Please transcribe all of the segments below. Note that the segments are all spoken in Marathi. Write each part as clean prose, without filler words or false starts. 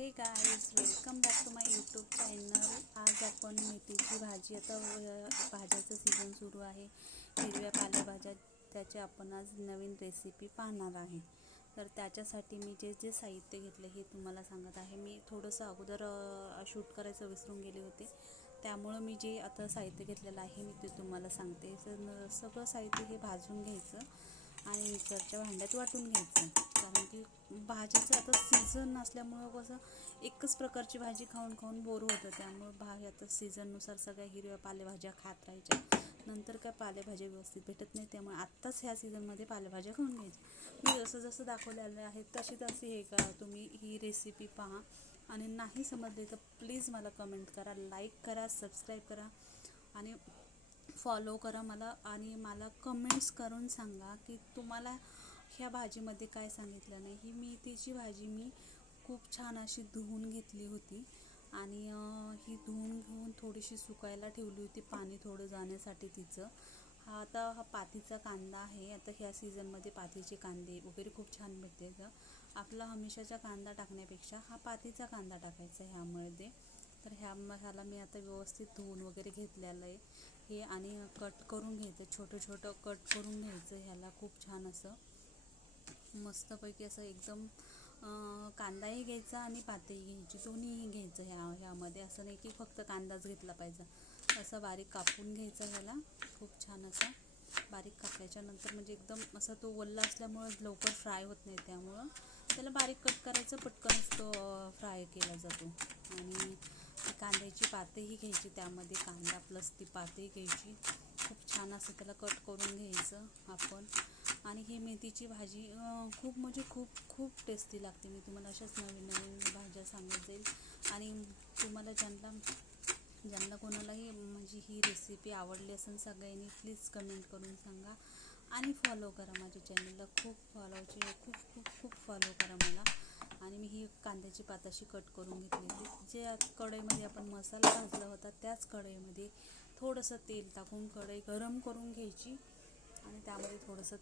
हे guys, welcome back to my YouTube channel. आज आपण मेथीची भाजी, आता भाज्याचं सीझन सुरू आहे, हिरव्या पालेभाज्या, त्याची आपण आज नवीन रेसिपी पाहणार आहे. तर त्याच्यासाठी मी जे साहित्य घेतले हे तुम्हाला सांगत आहे. मी थोडंसं अगोदर शूट करायचं विसरून गेले होते, त्यामुळं मी जे आता साहित्य घेतलेलं आहे मी ते तुम्हाला सांगते. सगळं साहित्य हे भाजून घ्यायचं आणि मिक्सरच्या भांड्यात वाटून घ्यायचं. कारण की भाजीचं आता सीझन नसल्यामुळं कसं एकच प्रकारची भाजी खाऊन खाऊन बोर होतं, त्यामुळं आता सीझननुसार सगळ्या हिरव्या पालेभाज्या खात राहायच्या. नंतर काय पालेभाज्या व्यवस्थित भेटत नाही, त्यामुळे आत्ताच ह्या सीझनमध्ये पालेभाज्या खाऊन घ्यायच्या. मी जसं जसं दाखवलेलं आहे तशी हे का तुम्ही ही रेसिपी पहा. आणि नाही समजले तर प्लीज मला कमेंट करा, लाईक करा, सबस्क्राईब करा आणि फॉलो करा मला. आणि मला कमेंट्स करून सांगा की तुम्हाला ह्या भाजीमध्ये काय सांगितलं नाही. ही मेथीची भाजी मी खूप छान अशी धुवून घेतली होती आणि ही धुवून घेऊन थोडीशी सुकायला ठेवली होती, पाणी थोडं जाण्यासाठी तिचं. हा पातीचा कांदा आहे. आता ह्या सीझनमध्ये पातीचे कांदे वगैरे खूप छान भेटते. तर आपला हमेशाचा कांदा टाकण्यापेक्षा हा पातीचा कांदा टाकायचा ह्यामध्ये. तर ह्याला मी आता व्यवस्थित धुवून वगैरे घेतलेलं आहे हे, आणि कट करून घ्यायचं, छोटं छोटं कट करून घ्यायचं. ह्याला खूप छान असं मस्तपैकी असं एकदम कांदाही घ्यायचा आणि पातेही घ्यायची, दोन्हीही घ्यायचं. ह्यामध्ये असं नाही की फक्त कांदाच घेतला पाहिजे. असं बारीक कापून घ्यायचं ह्याला, खूप छान असं बारीक कापल्याच्यानंतर म्हणजे एकदम असं तो ओला असल्यामुळं लवकर फ्राय होत नाही, त्यामुळं त्याला बारीक कट करायचं, पटकनच तो फ्राय केला जातो. आणि कांद्याची पातेही घ्यायची, त्यामध्ये कांदा प्लस ती पातेही घ्यायची. खूप छान असं त्याला कट करून घ्यायचं आपण. आणि ही मेथीची भाजी खूप म्हणजे खूप टेस्टी लागते. मी तुम्हाला अशाच नवीन नवीन भाज्या सांगत जाईल. आणि तुम्हाला ज्यांना कोणालाही माझी ही रेसिपी आवडली असेल सगळ्यांनी प्लीज कमेंट करून सांगा आणि फॉलो करा माझ्या चॅनलला. खूप फॉलो करा मला. आणि मी ही कांद्याची पात अशी कट करून घेतलेली, जे कढईमध्ये आपण मसाला भाजला होता त्याच कढईमध्ये थोडंसं तेल टाकून कढई गरम करून घ्यायची आणि त्यामध्ये थोडंसं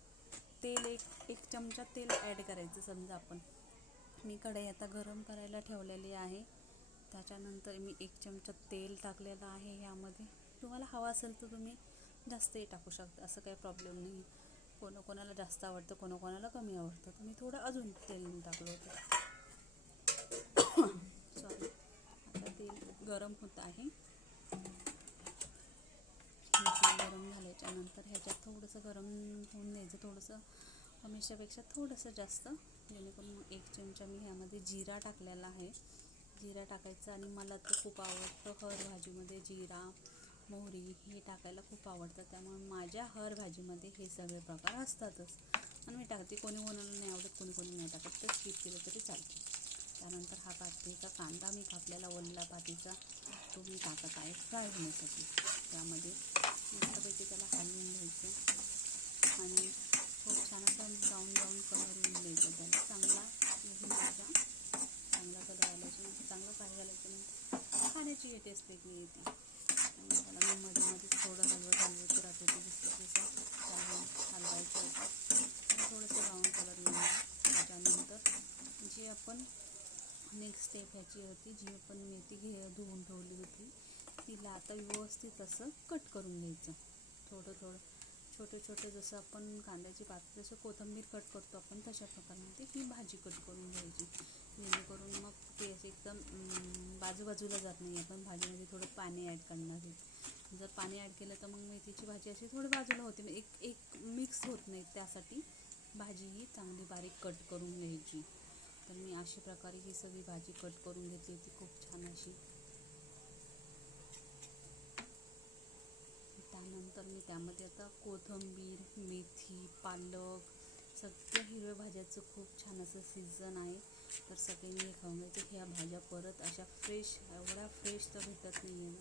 तेल, एक चमचा तेल ॲड करायचं. समजा मी कढई आता गरम करायला ठेवलेली आहे, त्याच्यानंतर मी 1 चमचा तेल टाकलेलं आहे ह्यामध्ये. तुम्हाला हवं असेल तर तुम्ही जास्तही टाकू शकता, असं काही प्रॉब्लेम नाही. कोणाला जास्त आवडतं, कोणाला कमी आवडतं. तुम्ही थोडं अजून तेल टाकलं होतं. सॉरी. आता तेल गरम होत आहे. तेल गरम झाल्याच्यानंतर ह्याच्यात थोडंसं गरम होऊन द्यायचं, थोडंसं हमेशापेक्षा थोडंसं जास्त, जेणेकरून 1 चमचा मी ह्यामध्ये जिरा टाकलेला आहे. जिरा टाकायचं. आणि मला तर खूप आवडतं हर भाजीमध्ये जिरा, मोहरी हे टाकायला खूप आवडतं, त्यामुळे माझ्या हर भाजीमध्ये हे सगळे प्रकार असतातच. आणि मी टाकते. कोणाला नाही आवडत, कोणी नाही टाकत, तर स्किप केलं तरी चालते. त्यानंतर हा पातीचा कांदा मी कापलेला वल्ला पातीचा तो मी टाकत आहे फ्राय होण्यासाठी. त्यामध्ये मस्तपैकी त्याला हलवून घ्यायचं आणि खूप छान असं ब्राऊन कलर येऊन द्यायचा त्याला, चांगला येऊन द्यायचा. चांगला कलर आल्याच्यानंतर चांगला फ्राय झाल्याच्यानंतर खाण्याची टेस्ट वेगळी येते. त्यामुळे त्याला मी मध्ये थोडं हलवत राहत होते, जसं हलवायचं होतं. आणि थोडंसं ब्राऊन कलर येऊन त्याच्यानंतर जी आपण नेक्स्ट स्टेप ह्याची होती, जी आपण मेथी धुवून ठेवली होती, तिला आता व्यवस्थित असं कट करून घ्यायचं. थोडं छोटे जसं आपण कांद्याची पात, जसं कोथिंबीर कट करतो आपण, तशा प्रकारामध्ये ही भाजी कट करून घ्यायची, जेणेकरून मग ते असे एकदम बाजूला जात नाही. आपण भाजीमध्ये थोडं पाणी ॲड करणार आहे. जर पाणी ॲड केलं तर मग मेथीची भाजी अशी थोडी बाजूला होते, एक मिक्स होत नाही. त्यासाठी भाजी ही चांगली बारीक कट करून घ्यायची. तर मी अशा प्रकारे ही सगळी भाजी कट करून घेतली होती, खूप छान अशी. त्यानंतर मी त्यामध्ये आता कोथिंबीर, मेथी, पालक, सगळ्या हिरव्या भाज्याचं खूप छान असं सीझन आहे. तर सगळ्यांनी हे खाऊन घ्यायचं. ह्या भाज्या परत अशा फ्रेश, एवढ्या फ्रेश तर भेटत नाही आहे ना.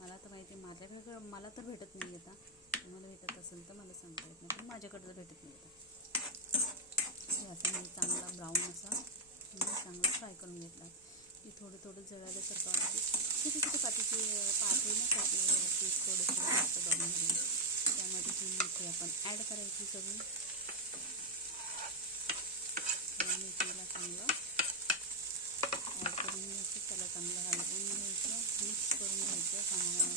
मला तर माहिती आहे, मला तर भेटत नाही आता. तुम्हाला भेटत असेल तर मला सांगता येत नाही, पण माझ्याकडं तर भेटत नाही आता. हे असं मी चांगला ब्राऊन असा चांगला फ्राय करून घेतला की थोडं जळाल्यासारखं वाटते. छोटे पातीचे पात येण्यासाठी पीस थोडंसं जास्त ब्राऊन झाले. त्यामध्ये ही मेथी आपण ॲड करायची सगळी. मेथीला चांगलं ॲड करून त्याला चांगलं हलवून घ्यायचं, मिक्स करून घ्यायचं.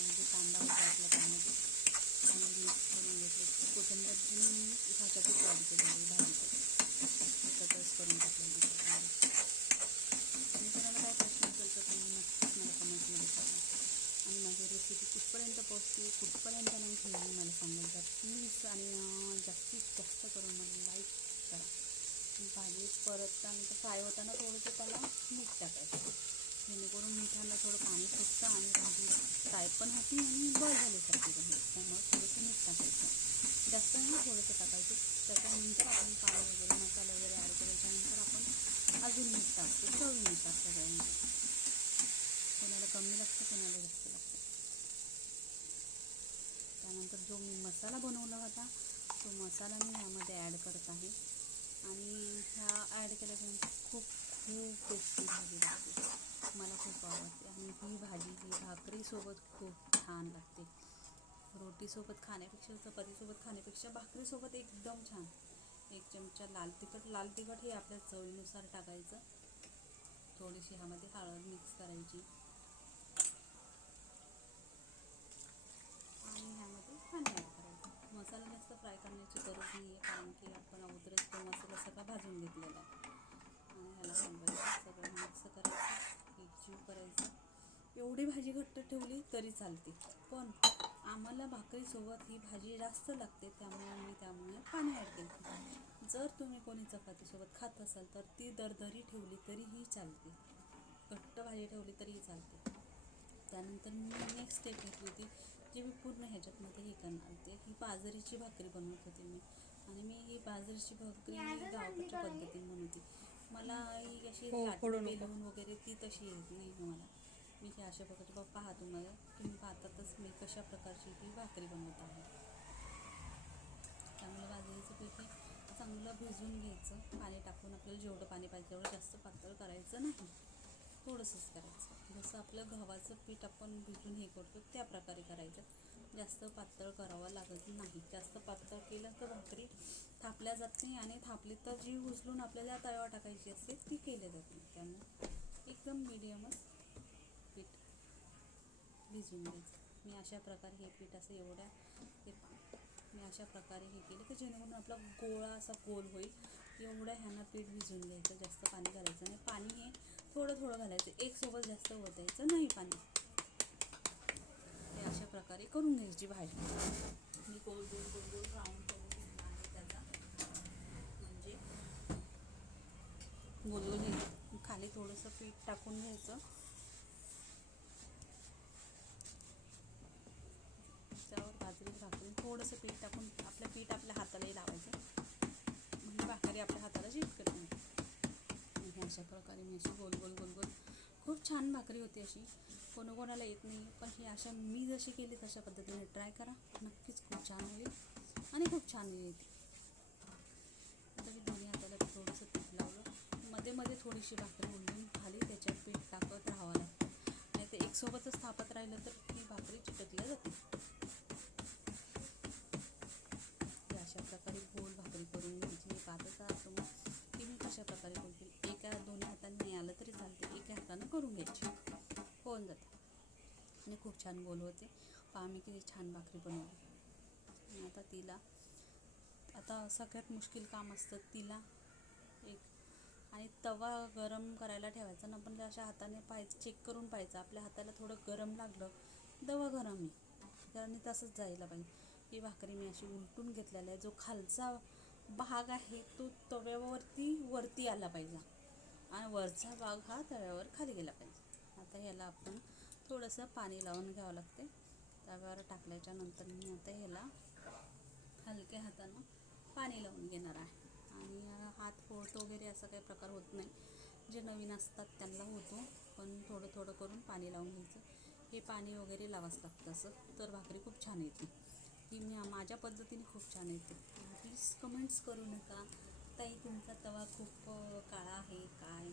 जे कांदा होता आपला त्यामध्ये चांगलं मिक्स करून घेतलं. कोथिंबीर मी ह्याच्यातच ॲड केलेली भाजीत त्याच्यातच करून टाकलेली. आणि कोणाला काय प्रश्न असेल तर तुम्ही नक्कीच मला कमेंटमध्ये सांगा. आणि माझी रेसिपी कुठपर्यंत पोहोचते, कुठपर्यंत नाही हे मला सांगायचं प्लीज. आणि जास्तीत जास्त करून मला लाईक करा. भाजी परतताना फ्राय होताना थोडंसं त्याला मीठ टाकायचं, जेणेकरून मिठाला थोडं पाणी सुटतं आणि भाजी फ्राय पण होती आणि बॉईल झाल्यासारखी पण होती. त्यामुळे थोडंसं मीठ टाकायचं, जास्त नाही थोडंसं टाकायचं. त्याच्यानंतर आपण पाणी वगैरे मसाला वगैरे ॲड करायच्यानंतर आपण अजून मीठ टाकतो, चवीनुसार सगळ्यांचं. कोणाला कमी लागतं, कोणाला जास्त लागतं. त्यानंतर जो मी मसाला बनवला होता तो मसाला मी ह्यामध्ये ॲड करत आहे. आणि ह्या ॲड केल्यानंतर खूप खूप टेस्टी भाजी लागते, मला खूप आवडते. आणि ही भाजी ही भाकरीसोबत खूप छान लागते. रोटीसोबत खाण्यापेक्षा, चपातीसोबत खाण्यापेक्षा भाकरीसोबत एकदम छान. 1 चमचा लाल तिखट हे आपल्या चवीनुसार टाकायचं. थोडीशी ह्यामध्ये हळद मिक्स करायची आणि ह्यामध्ये पाणी ॲड करायचं. मसाला जास्त फ्राय करण्याची गरज नाही आहे, कारण की आपण अगोदरच तो मसाला सगळा भाजून घेतलेला आहे. आणि ह्याला हलवायचं, सगळं मिक्स करायचं, एकजीव करायचं. एवढी भाजी घट्ट ठेवली तरी चालते, पण आम्हाला भाकरीसोबत ही भाजी जास्त लागते, त्यामुळे पाणी ॲड केलं. जर तुम्ही कोणी चपातीसोबत खात असाल तर ती दरदरी ठेवली तरीही चालते, घट्ट भाजी ठेवली तरीही चालते. त्यानंतर मी नेक्स्ट स्टेप घेतली होती, जी मी पूर्ण ह्याच्यातमध्ये हे करणार होते. ही बाजरीची भाकरी बनवत होती मी. आणि मी ही बाजरीची भाकरी मी गावाकडच्या पद्धतीने बनवते. मला ही अशी लाटून बेलून वगैरे ती तशी येत नाही मला. मी ही अशा प्रकारची पहा तुम्ही पाहतातच मी कशा प्रकारची ही भाकरी बनवत आहे. त्यामुळे बाजरीचं पीठ हे चांगलं भिजवून घ्यायचं, पाणी टाकून. आपल्याला जेवढं पाणी पाहिजे तेवढं, जास्त पातळ करायचं नाही, थोडंसंच करायचं. जसं आपलं गव्हाचं पीठ आपण भिजून हे करतो त्या प्रकारे करायचं, जास्त पातळ करावं लागत नाही. जास्त पातळ केलं तर भाकरी थापल्या जात नाही, आणि थापली तर जी उचलून आपल्याला तव्यावर टाकायची असते ती केली जात नाही. त्यामुळे एकदम मिडियमच पीठ भिजवून घ्यायचं. मी अशा प्रकारे हे पीठ असं मी अशा प्रकारे हे केलं की जेणेकरून आपला गोळा असा गोल होईल. एवढ्या ह्यानं पीठ भिजवून घ्यायचं, जास्त पाणी घालायचं नाही. पाणी हे थोडं थोडं घालायचं, एकसोबत जास्त ओतायचं नाही पाणी. हे अशा प्रकारे करून घ्यायची भाजी. मी गोल गोल गोल गोल राऊंड करून घेतला आहे त्याचा, म्हणजे गोल गोल हे खाली थोडंसं पीठ टाकून घ्यायचं. त्यावर बाजरी भाकरी थोडंसं पीठ टाकून आपलं पीठ आपल्या हातालाही लावायचं, म्हणजे भाकरी आपल्या हाताला चिटकत नाही. आणि अशा प्रकारे मी अशी गोल गोल गोल गोल खूप छान भाकरी होती. अशी कोणाकोणाला येत नाही, पण ही अशा मी जशी केली तशा पद्धतीने ट्राय करा, नक्कीच खूप छान होईल आणि खूप छान येते. आता मी दोन्ही हाताला थोडंसं पीठ लावलं, मध्ये मध्ये थोडीशी भाकरी उलटून खाली त्याच्यात पीठ टाकत राहावं लागतं, नाही तर एकसोबतच थापत राहिलं तर ती भाकरी चिटकल्या जाते. अशा प्रकारे गोल भाकरी करून घ्यायची. पाहतच आहात तुम्ही की मी कशा प्रकारे करते. दोन्ही हाताने नाही आलं तरी चालते, एका हातानं करून घ्यायची, होऊन जाते आणि खूप छान गोल होते. पहा मी किती छान भाकरी बनवली. आता सगळ्यात मुश्किल काम असतं तिला आणि तवा गरम करायला ठेवायचा ना, पण अशा हाताने पाहायचं, चेक करून पाहायचं आपल्या हाताला थोडं गरम लागलं, तवा गरम आहे, कारण तसंच जायला पाहिजे. ही भाकरी मी अशी उलटून घेतलेला आहे. जो खालचा भाग आहे तो वरती आला पाहिजे आणि वरचा भाग हा तव्यावर खाली गेला पाहिजे. आता ह्याला आपण थोडंसं पाणी लावून घ्यावं लागते. तव्यावर टाकल्याच्या नंतर मी आता ह्याला हलक्या हातानं पाणी लावून घेणार आहे. आणि हात पोळतो वगैरे असा काही प्रकार होत नाही, जे नवीन असतात त्यांना होतो, पण थोडं थोडं करून पाणी लावून घ्यायचं. हे पाणी वगैरे लावावंच लागतं, असं तर भाकरी खूप छान येते. ही माझ्या पद्धतीने खूप छान येते. प्लीज कमेंट्स करू नका ताई तुमचा तवा खूप काळा आहे काय.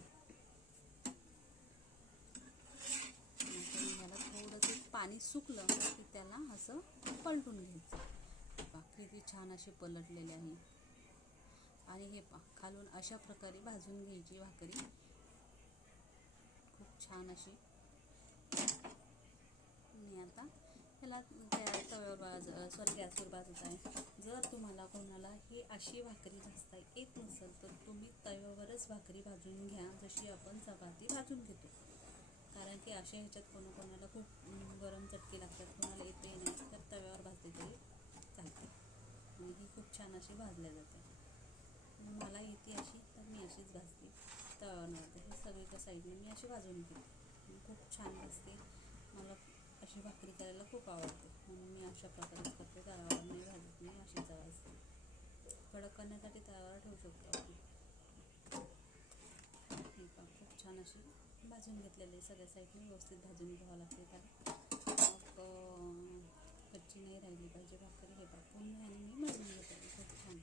ह्याला थोडंसं पाणी सुकलं की त्याला असं पलटून घ्यायचं. भाकरी ती छान अशी पलटलेली आहे. आणि हे खालून अशा प्रकारे भाजून घ्यायची भाकरी. खूप छान अशी. मी आता ह्याला तव्यावर गॅसवर भाजत आहे. जर तुम्हाला कोणाला ही अशी भाकरी भाजता येत नसेल तर तुम्ही तव्यावरच भाकरी भाजून घ्या, जशी आपण चपाती भाजून घेतो. कारण की अशा ह्याच्यात कोणाला खूप गरम चटके लागतात, कोणाला येते नाही, तर तव्यावर भाजली तरी चालते आणि ही खूप छान अशी भाजल्या जाते. मला येते अशी, तर मी अशीच भाजते तव्यावर भाजते. हे सगळीच्या साईडने मी अशी भाजून घेते. खूप छान भाजते. मला अशी भाकरी करायला खूप आवडते, म्हणून मी अशा प्रकारेच करते. तव्यावर नाही भाजत, मी अशीच भाजते. कडक करण्यासाठी तव्यावर ठेवू शकतो आपण. ही पण खूप छान अशी भाजून घेतलेली, सगळ्या साईडने व्यवस्थित भाजून घ्यावं लागते त्याला. मग कच्ची नाही राहिली पाहिजे भाकरी. हे पूर्ण आणि मी भाजून घेते खूप छान.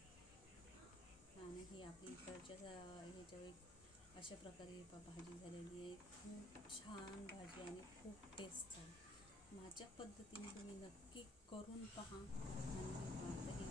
आणि ही आपली इकडच्या ह्याच्या अशा प्रकारे भाजी झालेली आहे. खूप छान भाजी आणि खूप टेस्ट आहे. माझ्या पद्धतीने तुम्ही नक्की करून पहा आणि आता हे